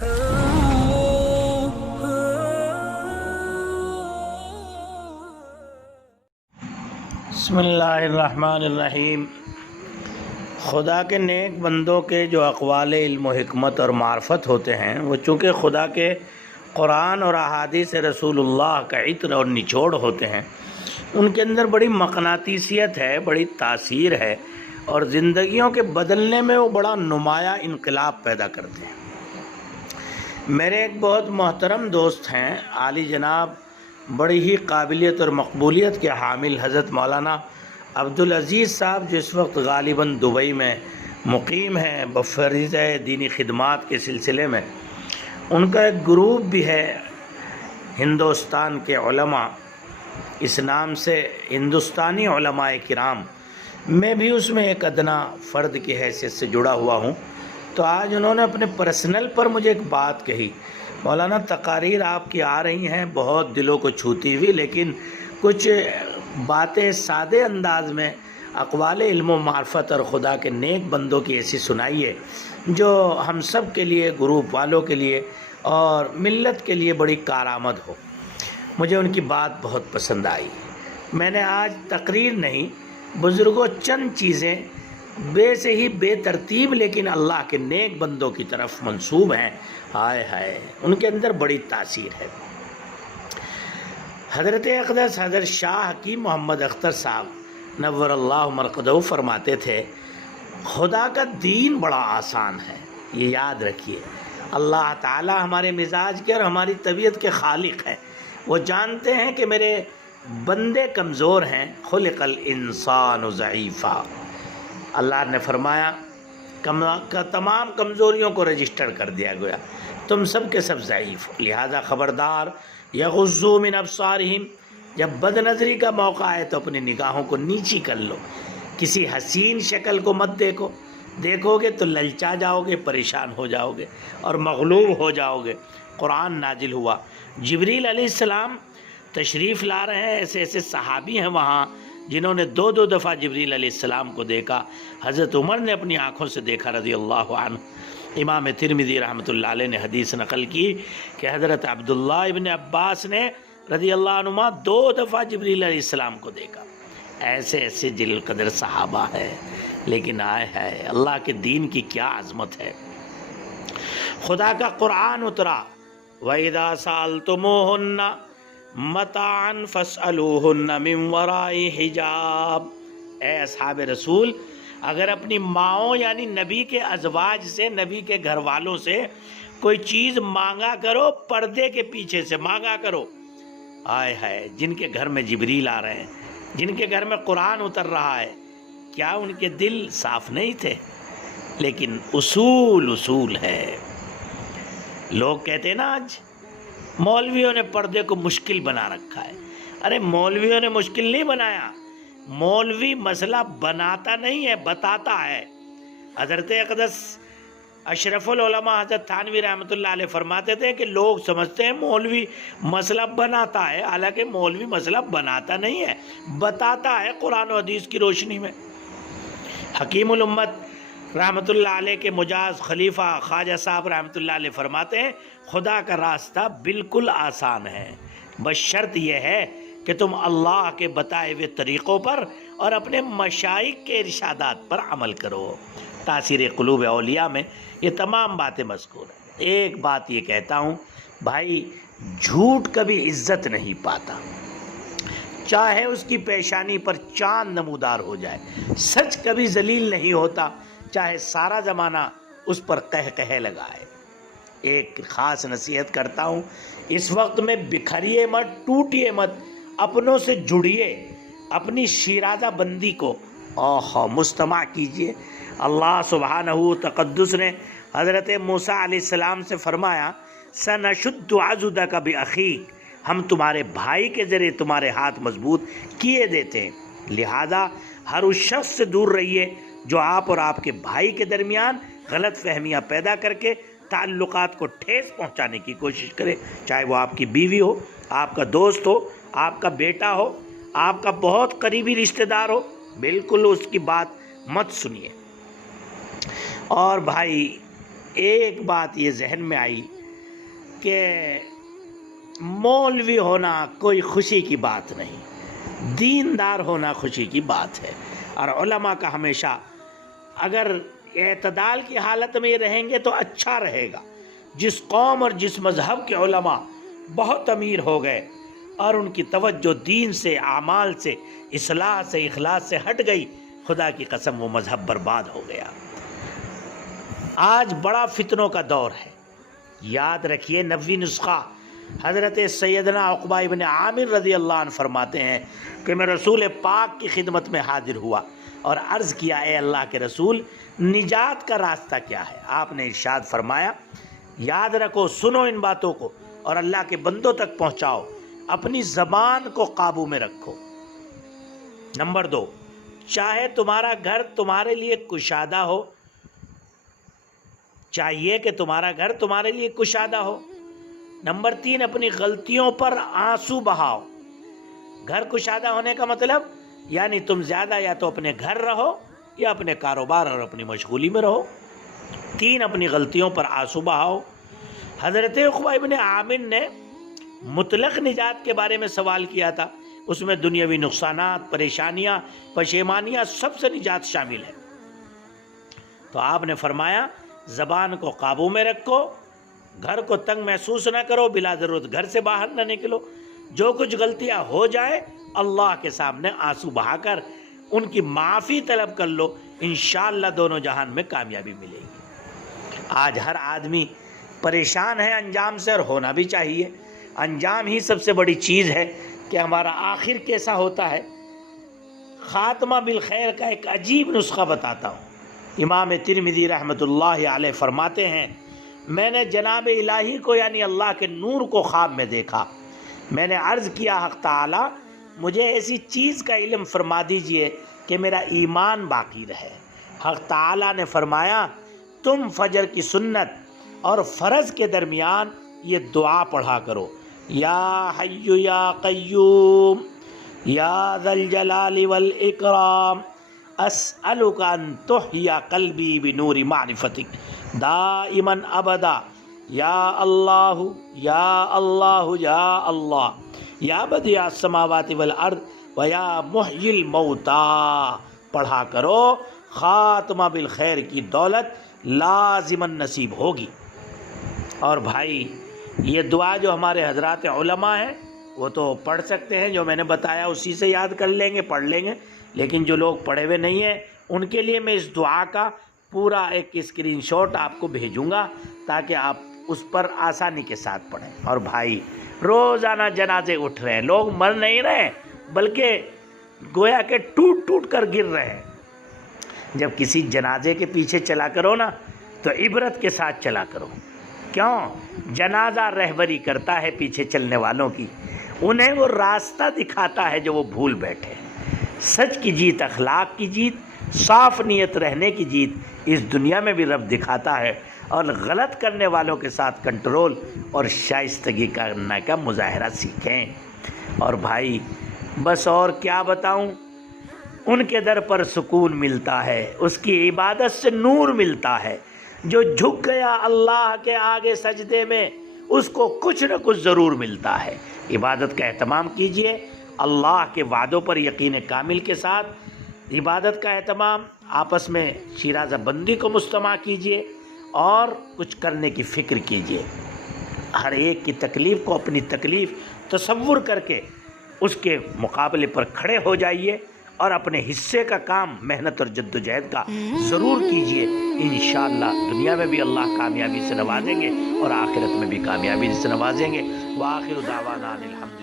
بسم اللہ الرحمن الرحیم۔ خدا کے نیک بندوں کے جو اقوال علم و حکمت اور معرفت ہوتے ہیں، وہ چونکہ خدا کے قرآن اور احادیث رسول اللہ کا عطر اور نچوڑ ہوتے ہیں، ان کے اندر بڑی مقناطیسیت ہے، بڑی تاثیر ہے، اور زندگیوں کے بدلنے میں وہ بڑا نمایاں انقلاب پیدا کرتے ہیں۔ میرے ایک بہت محترم دوست ہیں، عالی جناب، بڑی ہی قابلیت اور مقبولیت کے حامل حضرت مولانا عبدالعزیز صاحب، جو اس وقت غالباً دبئی میں مقیم ہیں بفریضہ دینی خدمات کے سلسلے میں۔ ان کا ایک گروپ بھی ہے ہندوستان کے علماء، اس نام سے ہندوستانی علماء کرام۔ میں بھی اس میں ایک ادنا فرد کی حیثیت سے جڑا ہوا ہوں۔ تو آج انہوں نے اپنے پرسنل پر مجھے ایک بات کہی، مولانا تقاریر آپ کی آ رہی ہیں بہت دلوں کو چھوتی ہوئی، لیکن کچھ باتیں سادے انداز میں اقوال علم و معرفت اور خدا کے نیک بندوں کی ایسی سنائیے جو ہم سب کے لیے، گروپ والوں کے لیے اور ملت کے لیے بڑی کارآمد ہو۔ مجھے ان کی بات بہت پسند آئی۔ میں نے آج تقریر نہیں، بزرگوں چند چیزیں بے سے ہی بے ترتیب لیکن اللہ کے نیک بندوں کی طرف منسوب ہیں، ہائے ہائے، ان کے اندر بڑی تاثیر ہے۔ حضرت اقدس حضرت شاہ حکیم محمد اختر صاحب نور اللہ مرقدہ فرماتے تھے، خدا کا دین بڑا آسان ہے۔ یہ یاد رکھیے، اللہ تعالی ہمارے مزاج کے اور ہماری طبیعت کے خالق ہیں۔ وہ جانتے ہیں کہ میرے بندے کمزور ہیں، خلق الانسان ضعیفا۔ اللہ نے فرمایا تمام کمزوریوں کو رجسٹر کر دیا گیا، تم سب کے سب ضعیف ہو، لہذا خبردار، یغضوا من ابصارہم، جب بد نظری کا موقع آئے تو اپنی نگاہوں کو نیچی کر لو، کسی حسین شکل کو مت دیکھو، دیکھو گے تو للچا جاؤ گے، پریشان ہو جاؤ گے اور مغلوب ہو جاؤ گے۔ قرآن نازل ہوا، جبریل علیہ السلام تشریف لا رہے ہیں، ایسے ایسے صحابی ہیں وہاں جنہوں نے دو دفعہ جبریل علیہ السلام کو دیکھا۔ حضرت عمر نے اپنی آنکھوں سے دیکھا رضی اللہ عنہ۔ امام ترمذی رحمۃ اللہ علیہ نے حدیث نقل کی کہ حضرت عبداللہ ابن عباس نے رضی اللہ عنہما 2 دفعہ جبریل علیہ السلام کو دیکھا۔ ایسے ایسے جلیل القدر صحابہ ہے، لیکن آئے ہے اللہ کے دین کی کیا عظمت ہے۔ خدا کا قرآن اترا، وَإِذَا سَأَلْتُمُوهُنَّ مَتَاعًا فَاسْأَلُوهُنَّ مِنْ وَرَاءِ حِجَابٍ۔ اے اصحاب رسول، اگر اپنی ماؤں یعنی نبی کے ازواج سے، نبی کے گھر والوں سے کوئی چیز مانگا کرو، پردے کے پیچھے سے مانگا کرو۔ آئے ہے جن کے گھر میں جبریل آ رہے ہیں، جن کے گھر میں قرآن اتر رہا ہے، کیا ان کے دل صاف نہیں تھے؟ لیکن اصول ہے۔ لوگ کہتے ہیں نا آج مولویوں نے پردے کو مشکل بنا رکھا ہے۔ ارے مولویوں نے مشکل نہیں بنایا، مولوی مسئلہ بناتا نہیں ہے، بتاتا ہے۔ حضرت اقدس اشرف العلماء حضرت تھانوی رحمۃ اللہ علیہ فرماتے تھے کہ لوگ سمجھتے ہیں مولوی مسئلہ بناتا ہے، حالانکہ مولوی مسئلہ بناتا نہیں ہے، بتاتا ہے قرآن و حدیث کی روشنی میں۔ حکیم الامت رحمۃ اللہ علیہ کے مجاز خلیفہ خواجہ صاحب رحمۃ اللہ علیہ فرماتے ہیں، خدا کا راستہ بالکل آسان ہے، بس شرط یہ ہے کہ تم اللہ کے بتائے ہوئے طریقوں پر اور اپنے مشائخ کے ارشادات پر عمل کرو۔ تاثیر قلوب اولیاء میں یہ تمام باتیں مذکور ہیں۔ ایک بات یہ کہتا ہوں بھائی، جھوٹ کبھی عزت نہیں پاتا، چاہے اس کی پیشانی پر چاند نمودار ہو جائے۔ سچ کبھی ذلیل نہیں ہوتا، چاہے سارا زمانہ اس پر قہقہے لگائے۔ ایک خاص نصیحت کرتا ہوں، اس وقت میں بکھریے مت، ٹوٹیے مت، اپنوں سے جڑیے، اپنی شیرازہ بندی کو مستمع کیجیے۔ اللہ سبحانہ تقدس نے حضرت موسیٰ علیہ السلام سے فرمایا، سَنَشُدُّ عَضُدَكَ بِأَخِيكَ، ہم تمہارے بھائی کے ذریعے تمہارے ہاتھ مضبوط کیے دیتے ہیں، لہذا ہر اس شخص سے دور رہیے جو آپ اور آپ کے بھائی کے درمیان غلط فہمیاں پیدا کر کے تعلقات کو ٹھیس پہنچانے کی کوشش کرے، چاہے وہ آپ کی بیوی ہو، آپ کا دوست ہو، آپ کا بیٹا ہو، آپ کا بہت قریبی رشتہ دار ہو، بالکل اس کی بات مت سنیے۔ اور بھائی ایک بات یہ ذہن میں آئی کہ مولوی ہونا کوئی خوشی کی بات نہیں، دیندار ہونا خوشی کی بات ہے۔ اور علماء کا ہمیشہ اگر اعتدال کی حالت میں رہیں گے تو اچھا رہے گا۔ جس قوم اور جس مذہب کے علماء بہت امیر ہو گئے اور ان کی توجہ دین سے، اعمال سے، اصلاح سے، اخلاص سے ہٹ گئی، خدا کی قسم وہ مذہب برباد ہو گیا۔ آج بڑا فتنوں کا دور ہے۔ یاد رکھیے 90 نسخہ حضرت سیدنا عقبہ ابن عامر رضی اللہ عنہ فرماتے ہیں کہ میں رسول پاک کی خدمت میں حاضر ہوا اور عرض کیا، اے اللہ کے رسول، نجات کا راستہ کیا ہے؟ آپ نے ارشاد فرمایا، یاد رکھو، سنو ان باتوں کو اور اللہ کے بندوں تک پہنچاؤ، اپنی زبان کو قابو میں رکھو۔ نمبر 2، چاہے تمہارا گھر تمہارے لیے کشادہ ہو، چاہیے کہ تمہارا گھر تمہارے لیے کشادہ ہو۔ نمبر 3، اپنی غلطیوں پر آنسو بہاؤ۔ گھر کشادہ ہونے کا مطلب یعنی تم زیادہ یا تو اپنے گھر رہو یا اپنے کاروبار اور اپنی مشغولی میں رہو۔ 3، اپنی غلطیوں پر آنسو بہاؤ۔ حضرت عقبہ ابن عامر نے مطلق نجات کے بارے میں سوال کیا تھا، اس میں دنیاوی نقصانات، پریشانیاں، پشیمانیاں، سب سے نجات شامل ہے۔ تو آپ نے فرمایا، زبان کو قابو میں رکھو، گھر کو تنگ محسوس نہ کرو، بلا ضرورت گھر سے باہر نہ نکلو، جو کچھ غلطیاں ہو جائے اللہ کے سامنے آنسو بہا کر ان کی معافی طلب کر لو، انشاءاللہ دونوں جہان میں کامیابی ملے گی۔ آج ہر آدمی پریشان ہے انجام سے، اور ہونا بھی چاہیے۔ انجام ہی سب سے بڑی چیز ہے کہ ہمارا آخر کیسا ہوتا ہے۔ خاتمہ بالخیر کا ایک عجیب نسخہ بتاتا ہوں۔ امام ترمذی رحمۃ اللہ علیہ فرماتے ہیں، میں نے جناب الہی کو یعنی اللہ کے نور کو خواب میں دیکھا۔ میں نے عرض کیا، حق تعالی مجھے ایسی چیز کا علم فرما دیجئے کہ میرا ایمان باقی رہے۔ حق تعالی نے فرمایا، تم فجر کی سنت اور فرض کے درمیان یہ دعا پڑھا کرو، یا حی یا قیوم یا ذا الجلال والاکرام اسألک ان تحیی قلبی بنور معرفتک دائما ابدا، یا اللہ یا اللہ یا اللہ، یا بدیع السماوات والارض و یا محیی الموتى۔ پڑھا کرو، خاتمہ بالخیر کی دولت لازماً نصیب ہوگی۔ اور بھائی، یہ دعا جو ہمارے حضرات علماء ہیں وہ تو پڑھ سکتے ہیں، جو میں نے بتایا اسی سے یاد کر لیں گے، پڑھ لیں گے، لیکن جو لوگ پڑھے ہوئے نہیں ہیں ان کے لیے میں اس دعا کا پورا ایک اسکرین شاٹ آپ کو بھیجوں گا تاکہ آپ اس پر آسانی کے ساتھ پڑھیں۔ اور بھائی، روزانہ جنازے اٹھ رہے ہیں، لوگ مر نہیں رہے بلکہ گویا کہ ٹوٹ ٹوٹ کر گر رہے ہیں۔ جب کسی جنازے کے پیچھے چلا کرو نا تو عبرت کے ساتھ چلا کرو۔ کیوں؟ جنازہ رہبری کرتا ہے پیچھے چلنے والوں کی، انہیں وہ راستہ دکھاتا ہے جو وہ بھول بیٹھے۔ سچ کی جیت، اخلاق کی جیت، صاف نیت رہنے کی جیت اس دنیا میں بھی رب دکھاتا ہے، اور غلط کرنے والوں کے ساتھ کنٹرول اور شائستگی کرنے کا مظاہرہ سیکھیں۔ اور بھائی، بس اور کیا بتاؤں، ان کے در پر سکون ملتا ہے، اس کی عبادت سے نور ملتا ہے۔ جو جھک گیا اللہ کے آگے سجدے میں، اس کو کچھ نہ کچھ ضرور ملتا ہے۔ عبادت کا اہتمام کیجئے، اللہ کے وعدوں پر یقین کامل کے ساتھ عبادت کا اہتمام، آپس میں شیرازہ بندی کو مجتمع کیجئے اور کچھ کرنے کی فکر کیجئے۔ ہر ایک کی تکلیف کو اپنی تکلیف تصور کر کے اس کے مقابلے پر کھڑے ہو جائیے اور اپنے حصے کا کام محنت اور جد و جہد کا ضرور کیجئے۔ انشاءاللہ دنیا میں بھی اللہ کامیابی سے نوازیں گے اور آخرت میں بھی کامیابی سے نوازیں گے۔ وآخر دعوانا الحمد